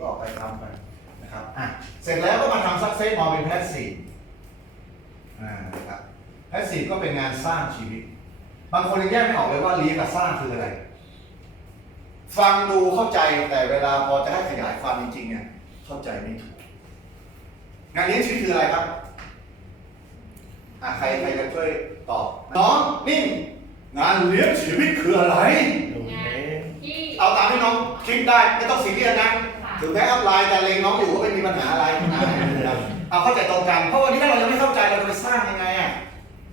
ก็ออกไปทำไปนะครับอะเสร็จแล้วก็มาทำ success more เป็น passive อ่านะครับแพสซีฟก็เป็นงานสร้างชีวิต บางคนยังแยกไม่ออกเลยว่าเลี้ยงกับสร้างคืออะไร ฟังดูเข้าใจแต่เวลาพอจะให้ขยายความจริงๆเนี่ยเข้าใจไม่ถูกงานเลี้ยงชีวิตคืออะไรครับอะใครใครจะช่วยตอบน้องนิ่มงานเลี้ยงชีวิตคืออะไรงานที่เอาตามที่น้องคิดได้ไม่ต้องซีเรียสนะ ถึงแม้อัพไลน์แต่เลงน้องอยู่ก็ไม่มีปัญหาอะไรนะครับเอาเข้าใจตรงกันเพราะวันนี้ถ้าเรายังไม่เข้าใจเราจะไปสร้างยังไงอะ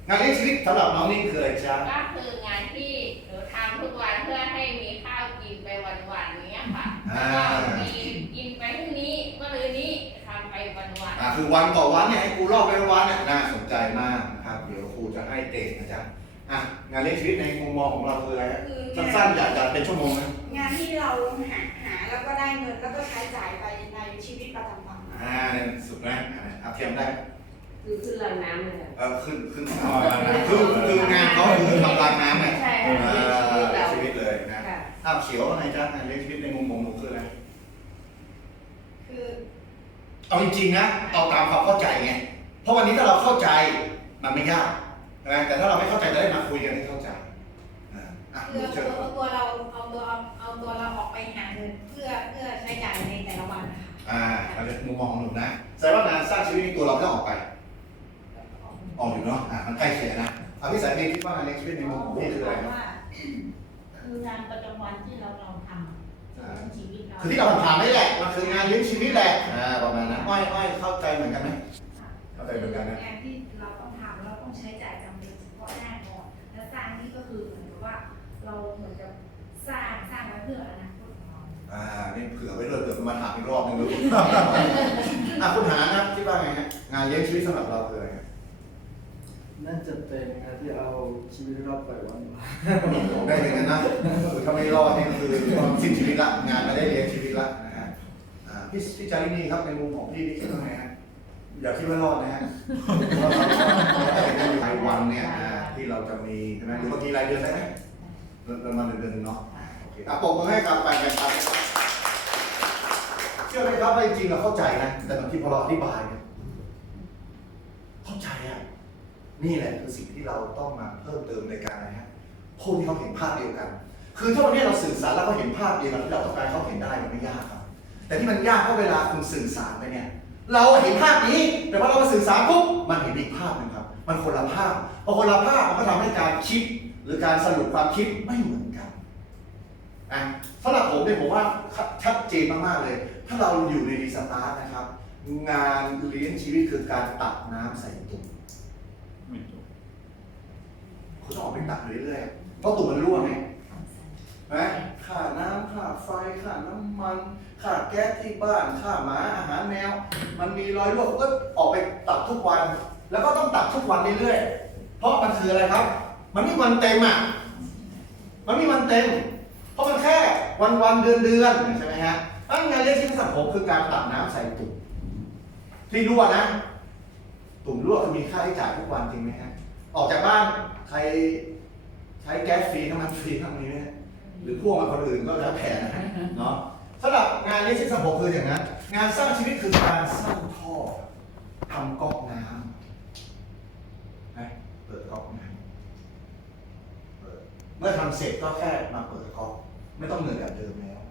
งานเลี้ยงชีวิตสำหรับน้องนิ่มคืออะไรจ๊ะก็คืองานที่หนูทำทุกวันเพื่อให้มีข้าวกินไปวันๆนี้ค่ะอ่าแล้วก็มีกินไปพรุ่งนี้เมื่อรืนนี้ทำไปวันๆอ่าคือวันต่อวันเนี่ยให้กูรอบไปวันเนี่ยน่าสนใจมากนะครับเดี๋ยวครูจะให้เตะนะจ๊ะอะงานเลี้ยงชีวิตในมุมมองของเราคืออะไรฮะคือ สั้นๆอยากจะเป็นชั่วโมงนะงาน ที่เราหาหาแล้วก็ได้เงินแล้วก็ใช้จ่ายไปในชีวิตประจำวันอ่าเนี่ยสุดนะอ่าเอาเทียมได้คือขึ้นรางน้ำเลยอะเออขึ้นขึ้นอ๋อคือคืองานเขาคือทำรางน้ำเนี่ยใช่เอค่ะอชีวิตเราชีวิตเลยนะค่ะอ้าวเขียวว่าไงจ๊ะงานเลี้ยงชีวิตในมุมมองหนูคืออะไรคือเอาจริงๆนะเอาตามความเข้าใจไงเพราะวันนี้ถ้าเราเข้าใจมันไม่ยากนะแต่ถ้าเราไม่เข้าใจจะได้มาคุยกันให้เข้าใจ อ่าอะคือเชิญเอาตัวเราเอาตัวเอาตัวเราออกไปหาเงินเพื่อเพื่อใช้จ่ายในแต่ละวันนะคะอ่าเราจะมุมมองของหนูนะแสดงว่างานสร้างชีวิตในตัวเราไม่ต้องออกไป ออกอยู่เนาะ อ่า มันใกล้เคียงนะเอาพี่สายเมย์คิดว่างานเลี้ยงชีวิตในมุมของพี่คืออะไรครับว่า คืองานประจำวันที่เราเราทำเรื่องชีวิตเราคือที่เราผ่านๆนี่แหละ มันคืองานเลี้ยงชีวิตแหละ อ่า ประมาณนั้น อ้อยอ้อยเข้าใจเหมือนกันไหม เข้าใจเหมือนกันนะ งานที่เราต้องทำเราต้องใช้จ่ายจำเป็นเฉพาะหน้าก่อนและสร้างนี่ก็คือเหมือนกับว่า เราเหมือนกับสร้างสร้างไว้เพื่ออนาคตของเราอ่านี่เผื่อไว้เลยเผื่อมาถามอีกรอบหนึงเลยอะคุณหานะคิดว่าไงฮะงานเลี้ยงชีวิตสำหรับเราคืออะไรฮะน่าจะเป็นงานที่เอาชีวิตรอดไปวันวได้เหมือนกันนะคือถ้าไม่รอดนี่ก็คือสิ้นชีวิตละงานไม่ได้เลี้ยงชีวิตละนะฮะอ่าพี่พี่จารินีครับในมุมของพี่พี่คิดว่าไงฮะอย่าคิดว่ารอดนะฮะเราเราจะเป็นรายวันเนี่ยอ่าที่เราจะมีใช่ไหมหรือบางทีรายเดือนได้ไหมเดือน ประมาณเดือนเดือนหนึงเนาะอ่าโอเคอะปรบมือให้กับแฟนกันครับเชื่อไหมครับว่าจริงๆเราเข้าใจนะ แต่บางทีพอเราอธิบายเนี่ยเข้าใจอะนี่แหละคือสิ่งที่เราต้องมาเพิ่มเติมในการอะไรฮะพูดให้เขาเห็นภาพเดียวกัน คือถ้าวันนี้เราสื่อสารแล้วเขาเห็นภาพเดียวกันที่เราต้องการให้เขาเห็นได้มันไม่ยากครับ แต่ที่มันยากเพราะเวลาคุณสื่อสารไปเนี่ย เราเห็นภาพนี้ แต่ว่าเรามาสื่อสารปุ๊บมันเห็นอีกภาพหนึงครับ มันคนละภาพพอคนละภาพมันก็ทำให้การคิด หรือการสรุปความคิดไม่เหมือนกันอะสำหรับผมเนี่ยผมว่าชัดเจนมากๆเลย ถ้าเราอยู่ในดีสตาร์ทนะครับ งานเลี้ยงชีวิตคือการตักน้ำใส่ตุ่มคุณต้องออกไปตักเรื่อยๆเพราะตุ่มมันรั่วไงนะค่าน้ำค่าไฟค่าน้ำมัน ค่าแก๊สที่บ้าน ค่าหมาอาหารแมว มันมีรอยรั่วก็ออกไปตักทุกวัน แล้วก็ต้องตักทุกวันเรื่อยๆ เพราะมันคืออะไรครับ มันไม่มีวันเต็มอะ มันไม่มีวันเต็ม เพราะมันแค่วันวันเดือนเดือนใช่ไหมฮะอันงานเลี้ยงชีวิตสังคมคือการตักน้ำใส่ตุ่มที่รั่วนะ ตุ่มรั่วคือมีค่าใช้จ่ายทุกวันจริงไหมฮะ ออกจากบ้านใครใช้แก๊สฟรีน้ำมันฟรีทั้งนี้ไหมหรือพ่วงมาคนอื่นก็แล้วแต่นะเนาะสำหรับงานเลี้ยงชีวิตสังคมคืออย่างนั้น งานสร้างชีวิตคือการสร้างท่อทำก๊อกน้ำนะเปิดก๊อกน้ำเปิดเมื่อทำเสร็จก็แค่มาเปิดก๊อกไม่ต้องเหนื่อยแบบเดิมแล้ว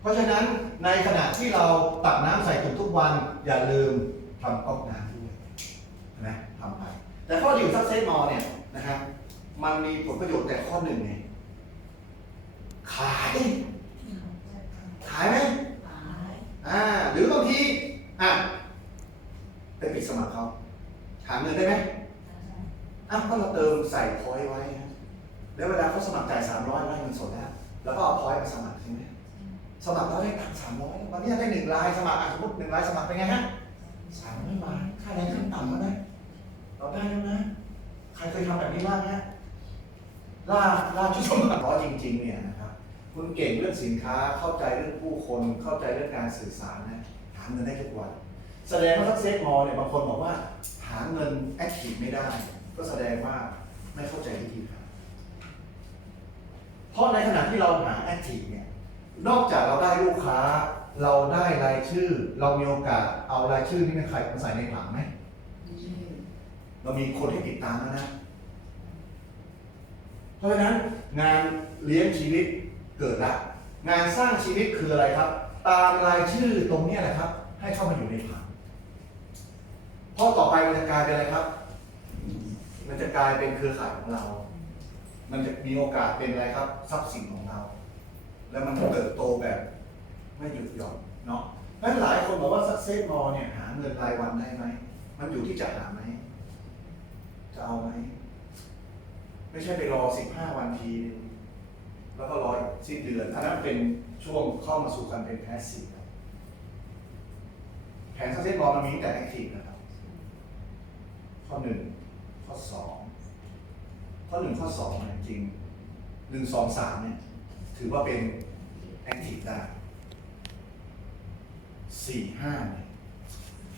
เพราะฉะนั้นในขณะที่เราตักน้ำใส่ถุงทุกวัน อย่าลืมทำก๊อกน้ำด้วยนะทำไป แต่ข้อดีของซักเซสมอเนี่ยนะครับมันมีผลประโยชน์แต่ข้อหนึ่งไงขาย ขายไหมอ่าหรือบางทีอะไปปิดสมัครเขาหาเงินได้ไหมอ้าวก็เราเติมใส่พอยต์ไว้นะ แล้วเวลาเขาสมัครจ่ายสามร้อยได้เงินสดแล้ว แล้วก็เอาพอยต์ไปสมัครใช่ไหมสมัครแล้วได้ตังค์สามร้อยวันนี้ได้หนึ่งรายสมัครอะสมมติหนึ่งรายสมัครเป็นไงฮะสามร้อยบาทค่าแรงขั้นต่ำแล้วนะเราได้แล้วนะใครเคยทำแบบนี้บ้างฮะล่าล่าชุดสมัครร้อยจริง ๆ เนี่ยนะครับคุณเก่งเรื่องสินค้าเข้าใจเรื่องผู้คนเข้าใจเรื่องการสื่อสารนะหาเงินได้ทุกวัน แสดงว่าทักเซสมอลเนี่ยบางคนบอกว่า หาเงินแอคทีฟไม่ได้ ก็แสดงว่าไม่เข้าใจวิธีการ เพราะในขณะที่เราหาแอคทีฟเนี่ย นอกจากเราได้ลูกค้า เราได้รายชื่อ เรามีโอกาสเอารายชื่อที่เป็นใครมาใส่ในผังไหม เรามีคนให้ติดตามแล้วนะ เพราะฉะนั้นงานเลี้ยงชีวิตเกิดละ งานสร้างชีวิตคืออะไรครับ ตามรายชื่อตรงนี้แหละครับ ให้เข้ามาอยู่ในผังเพราะต่อไปมันจะกลายเป็นอะไรครับ มันจะกลายเป็นเครือข่ายของเรา มันจะมีโอกาสเป็นอะไรครับ ทรัพย์สินของเรา แล้วมันเติบโตแบบไม่หยุดหย่อนเนาะนั้นหลายคนบอกว่า success m o r เนี่ยหาเงินรายวันได้ไหม มันอยู่ที่จะหาไหม จะเอาไหม ไม่ใช่ไปรอสิบห้าวันทีนึงแล้วก็รอสิ้นเดือนอันนั้นเป็นช่วงเข้ามาสู่การเป็นแพสซีฟแผน success m o r มันมีแต่แอคทีฟนะครับ ข้อหนึ่งข้อสอง ข้อหนึ่งข้อสองเนี่ยจริงหนึ่งสองสามเนี่ยถือว่าเป็นแอคทีฟได้สี่ห้าเนี่ย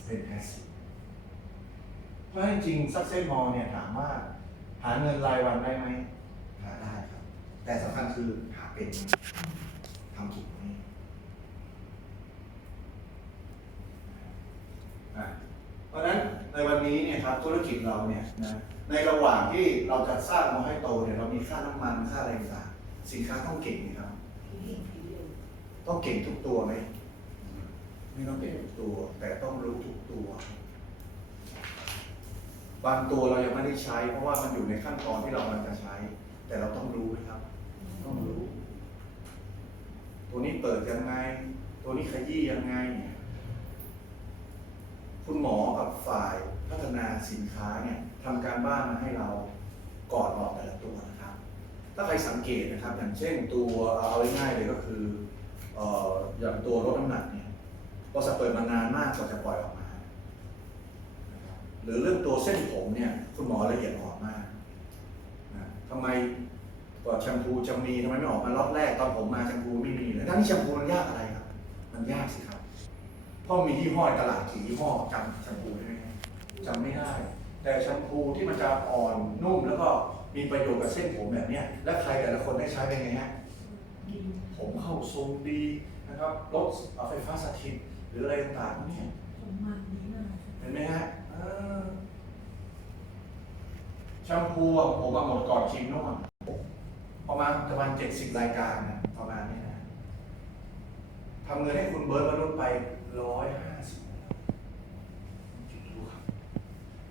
เป็นแพสซีฟเพราะฉะนั้นจริง success m o r เนี่ยถามว่า หาเงินรายวันได้ไหมหาได้ครับ แต่สำคัญคือหาเป็นทำถูกไหมอะเพราะฉะนั้นในี้เนี่ยครับธุรกิจเราเนี่ยนะในระหว่างที่เราจะสร้างมาให้โตเนี่ยเรามีค่าน้ำมันค่าอะไรต่างสินค้าต้องเก่งนะครับ ต้องเก่งทุกตัวไหมไม่ต้องเก่งทุกตัว แต่ต้องรู้ทุกตัว บางตัวเรายังไม่ได้ใช้ เพราะว่ามันอยู่ในขั้นตอนที่เรากำลังจะใช้ แต่เราต้องรู้นะครับ ต้องรู้ ตัวนี้เปิดยังไง ตัวนี้ขยี้ยังไงเนี่ย คุณหมอกับฝ่ายพัฒนาสินค้าเนี่ยทำการบ้านมาให้เราก่อนออกแต่ละตัวนะครับ ถ้าใครสังเกตนะครับ อย่างเช่นตัวเอาง่ายๆเลยก็คืออย่างตัวลดน้ำหนักเนี่ยบริษัทเปิดมานานมากกว่าจะปล่อยออกมา หรือเรื่องตัวเส้นผมเนี่ยคุณหมอละเอียดอ่อนมากนะทำไมกว่าแชมพูจะมีทำไมไม่ออกมารอบแรกตอนผมมาแชมพูไม่มีเลยทั้งที่แชมพูมันยากอะไรครับ มันยากสิครับ พราะมียี่ห้อในตลาดกี่ยี่ห้อจำแชมพูได้ไหมครับจำไม่ได้ แต่แชมพูที่มันจะอ่อนนุ่มแล้วก็มีประโยชน์กับเส้นผมแบบเนี้ยและใครแต่ละคนได้ใช้เป็นไงฮะผมเข้าทรงดีนะครับลดไฟฟ้าสถิตหรืออะไรต่างๆเนี่ยเห็นไหมฮะเออแชมพูอะผมมาหมดก่อนครีมนวดประมาณประมาณเจ็ดสิบรายการนะประมาณนี้นะทำเงินให้คุณเบิร์ตวรุษไป ร้อยห้าสิบคิดดูครับ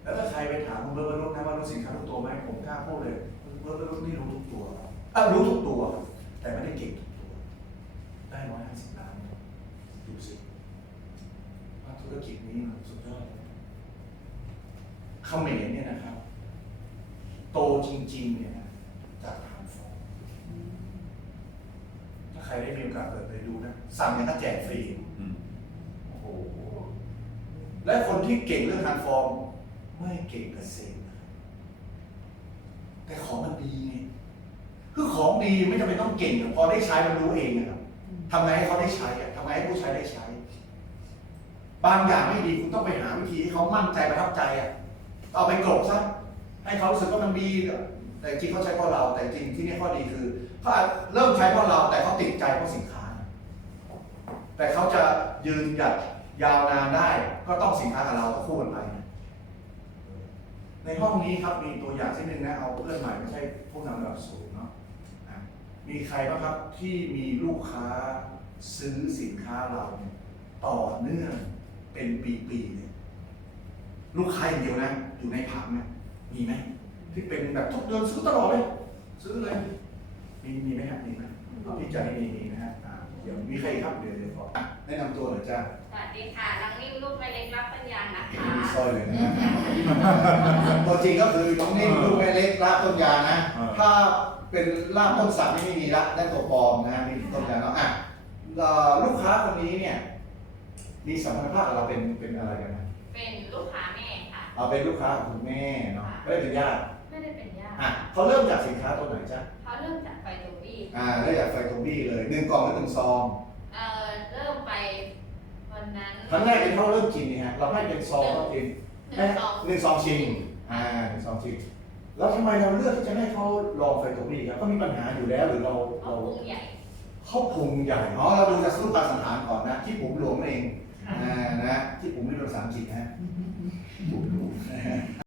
แล้วถ้าใครไปถามคุณเบิร์ตวรุษนะว่ารู้สินค้าทุกตัวไหมผมกล้าพูดเลยคุณเบิร์ตวรุษนี่รู้ทุกตัวครับอะรู้ทุกตัว แต่ไม่ได้เก่งทุกตัว ได้ร้อยห้าสิบล้านดูสิว่าธุรกิจนี้มันสุดยอดเลยเขมรเนี่ยนะครับ โตจริง ๆ เนี่ยจากทางฟองถ้าใครได้มีโอกาสเปิดไปดูนะ สั่งเนี่ยก็แจกฟรี และคนที่เก่งเรื่องทางฟอร์ม ไม่เก่งกับเซลล์นะครับแต่ของมันดีไงคือของดีไม่จำเป็นต้องเก่งอะพอได้ใช้มันรู้เองนะครับทำไงให้เขาได้ใช้อะทำไงให้ผู้ใช้ได้ใช้ บางอย่างไม่ดีคุณต้องไปหาวิธีให้เขามั่นใจประทับใจอะเอาไปกลบซะให้เขารู้สึกว่ามันดีอะแต่จริงเขาใช้เพราะเรา แต่จริงที่นี่ข้อดีคือเขาอาจเริ่มใช้เพราะเราแต่เขาติดใจเพราะสินค้า แต่เขาจะยืนหยัด ยาวนานได้ก็ต้องสินค้ากับเราคู่กันไปในห้องนี้ครับมีตัวอย่างที่หนึ่งนะเอาเพื่อนใหม่ไม่ใช่ผู้นำระดับสูงเนาะมีใครบ้างครับที่มีลูกค้าซื้อสินค้าเราเนี่ยต่อเนื่องเป็นปีๆเนี่ยลูกค้าอย่างเดียวนะอยู่ในผังเนี่ยมีไหมที่เป็นแบบทุกเดือนซื้อตลอดเลยซื้อเลย มีมีไหมครับมีไหมเอาพี่ใจมีมีนะฮะอ่าเดี๋ยวมีใครอีกครับเดี๋ยวเดี๋ยวขออะแนะนำตัวหน่อยจ้าสวัสดีค่ะน้องนิ่มลูกแม่เล็กรับปัญญานะคะมีสร้อยเลยนะ ตัวจริงก็คือน้องนิ่มลูกแม่เล็กลาบต้นยางนะ อ่า ถ้าเป็นลาบต้นสักนี่ไม่มีละได้ตัวปลอมนะฮะมีต้นยางแล้วอะเอ่อลูกค้าคนนี้เนี่ย มีสัมพันธภาพกับเราเป็นเป็นอะไรกันนะเป็นลูกค้าแม่ค่ะ เอาเป็นลูกค้าของคุณแม่เนาะไม่ได้เป็นญาติไม่ได้เป็นญาติอะเขาเริ่มจากสินค้าตัวไหนจ๊ะ เขาเริ่มจากไฟตูบี้อ่าเริ่มจากไฟตรงบี้เลยหนึ่งกล่องหรือหนึ่งซอง เอ่อเริ่มไปวันนั้นครั้งแรกเป็นเขาเริ่มกินนี่ฮะเราให้เป็นซองก็กินหนึ่งสองหนึ่งซองชิงอ่าหนึ่งซองชิงแล้วทำไมเราเลือกที่จะให้เขาลองไฟโตบี้ครับก็มีปัญหาอยู่แล้วหรือเราเขาเราปรุงใหญ่เเขาพุงใหญ่เนาะเราดูจากรูปการสันฐานก่อนนะที่ผมหลวมเองค่ะอ่านะที่ผมไม่โดนสามจิตนะอือฮึ